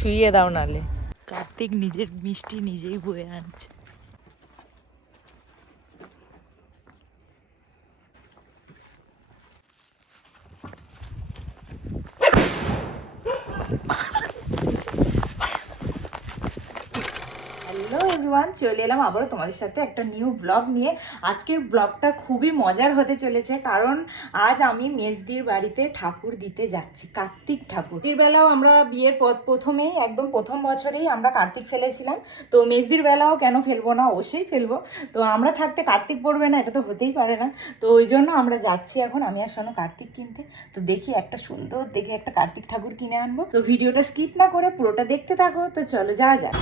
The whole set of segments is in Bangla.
শুইয়ে দাও নালে। কার্তিক নিজের মিষ্টি নিজেই বয়ে আনছে। হ্যালো এভরিওয়ান, চলে এলাম আবারও তোমাদের সাথে একটা নিউ ব্লগ নিয়ে। আজকের ব্লগটা খুবই মজার হতে চলেছে, কারণ আজ আমি মেজদির বাড়িতে ঠাকুর দিতে যাচ্ছি, কার্তিক ঠাকুর। এর বেলাও আমরা বিয়ের প্রথমেই একদম প্রথম বছরেই আমরা কার্তিক ফেলেছিলাম, তো মেজদির বেলাও কেন ফেলবো না, অবশ্যই ফেলবো। তো আমরা থাকতে কার্তিক পড়বে না, এটা তো হতেই পারে না। তো ওই জন্য আমরা যাচ্ছি এখন আমি আর শোনো কার্তিক কিনতে। তো দেখি একটা সুন্দর দেখে একটা কার্তিক ঠাকুর কিনে আনবো। তো ভিডিওটা স্কিপ না করে পুরোটা দেখতে থাকো। তো চলো যাওয়া যাক।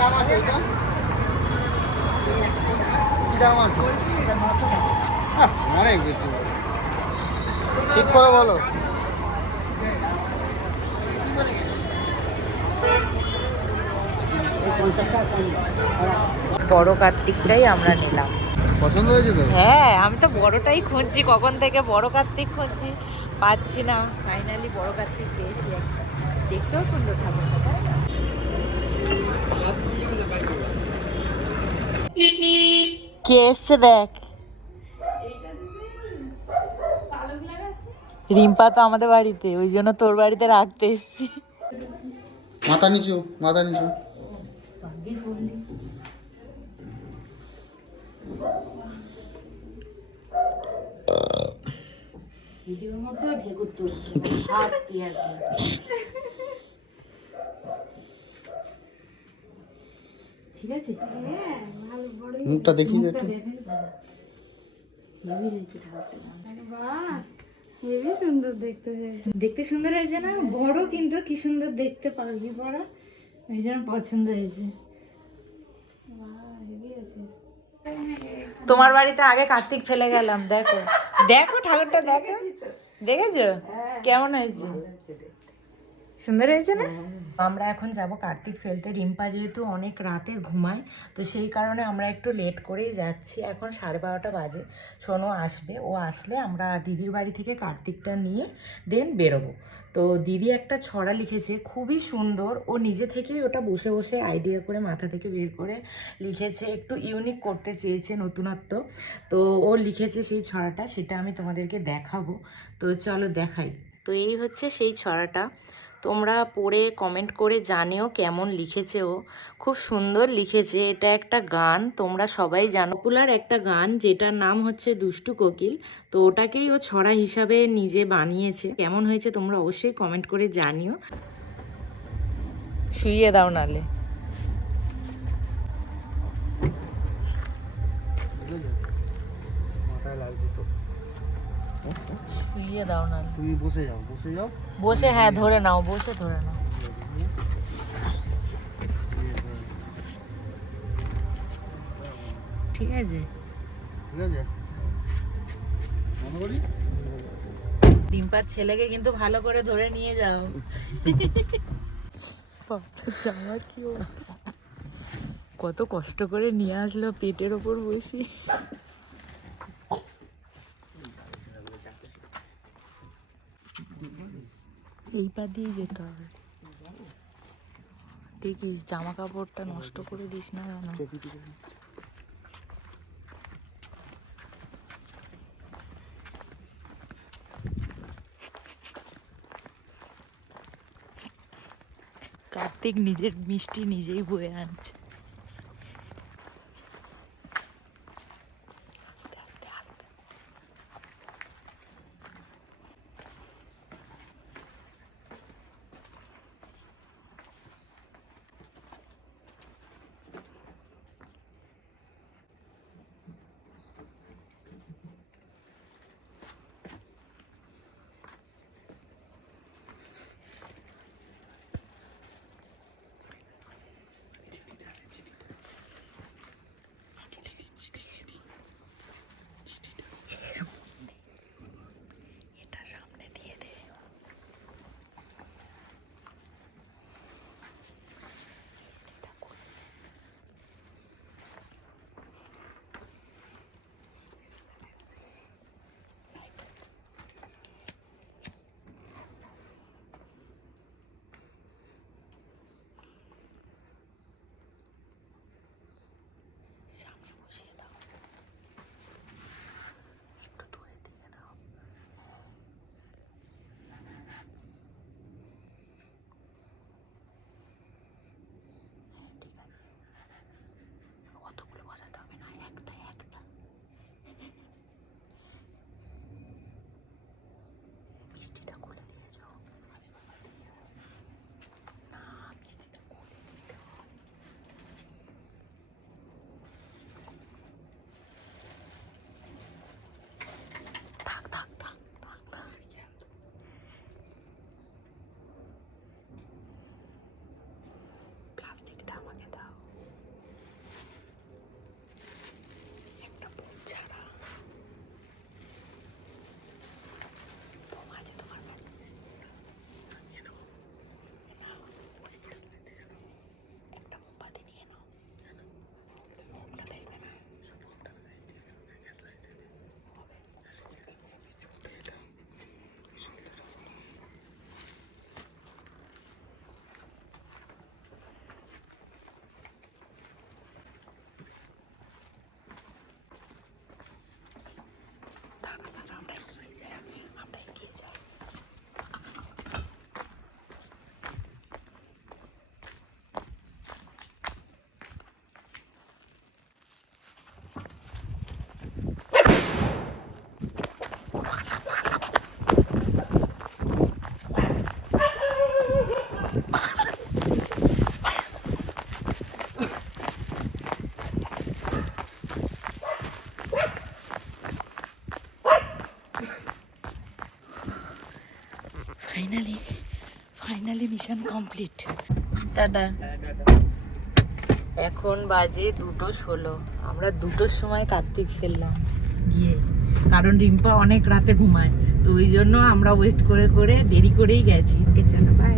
দাম আছে এটা? কি দাম আছে? অনেক বেশি, ঠিক করে বলো। বড় কার্তিকটাই আমরা নিলাম। পছন্দ হয়েছে তো? হ্যাঁ, আমি তো বড়টাই খুঁজছি, কখন থেকে বড় কার্তিক খুঁজছি, পাচ্ছি না। ফাইনালি বড় কার্তিক পেয়েছি একটা। দেখতেও সুন্দর ঠাকুরটা, তাই না? কে এসছে দেখ। রিম্পা তো আমাদের বাড়িতে, ওই জন্য তোর বাড়িতে রাখতে এসছি। মাথা নিচু, মাথা নিচু। ভিডিওর মধ্যে ঢেকুর তুলছে, হাত কি আর কি। ঠিক আছে, মুখটা দেখি একটু। হেবি সুন্দর দেখতে হয়েছে। দেখতে সুন্দর হয়েছে না? বড় কিন্তু কি সুন্দর দেখতে, পারবি পড়া, এই জন্য পছন্দ হয়েছে। তোমার বাড়িতে আগে কার্তিক ফেলে গেলাম, দেখো দেখো ঠাকুরটা দেখো, দেখেছো কেমন হয়েছে? সুন্দর হয়েছে না? আমরা এখন যাব কার্তিক ফেলতে। রিম্পা যেহেতু অনেক রাতে ঘুমায়, তো সেই কারণে আমরা একটু লেট করেই যাচ্ছি। এখন 12:30 বাজে। সোনু আসবে, ও আসলে আমরা দিদির বাড়ি থেকে কার্তিকটা নিয়ে দেন বেরোবো। তো দিদি একটা ছড়া লিখেছে, খুবই সুন্দর। ও নিজে থেকেই ওটা বসে বসে আইডিয়া করে মাথা থেকে বের করে লিখেছে, একটু ইউনিক করতে চেয়েছে, নতুনত্ব। তো ও লিখেছে সেই ছড়াটা, সেটা আমি তোমাদেরকে দেখাবো। তো চলো দেখাই। তো এই হচ্ছে সেই ছড়াটা, তোমরা পড়ে কমেন্ট করে জানিও কেমন লিখেছে ও। খুব সুন্দর লিখেছে। এটা একটা গান, তোমরা সবাই জানো, পপুলার একটা গান যেটার নাম হচ্ছে দুষ্টু কোকিল। তো ওটাকেই ও ছড়া হিসাবে নিজে বানিয়েছে। কেমন হয়েছে তোমরা অবশ্যই কমেন্ট করে জানিও। শুইয়ে দাও নালে। মাথায় লাগছে তো। শুইয়ে দাও নালে। তুমি বসে যাও, বসে যাও। বসে, হ্যাঁ ধরে নাও, বসে ধরে নাও। ঠিক আছে, ঠিক আছে, মনে করি। ডিম্পার ছেলেকে কিন্তু ভালো করে ধরে নিয়ে যাও। জামা কি অবস্থা, কত কষ্ট করে নিয়ে আসলো পেটের ওপর বসি। এই পা দিয়ে যেতে হবে। দেখিস জামা কাপড়টা নষ্ট করে দিস না যেন। কার্তিক নিজের মিষ্টি নিজেই বয়ে আনছে। আস্তে আস্তে আস্তে। Finally mission complete. টাটা। এখন বাজে 2:16। আমরা 2টোর সময় কার্তিক ফেললাম গিয়ে, কারণ রিম্পা অনেক রাতে ঘুমায়, তো ওই জন্য আমরা ওয়েট করে করে দেরি করেই গেছি। ওকে চলো বাই।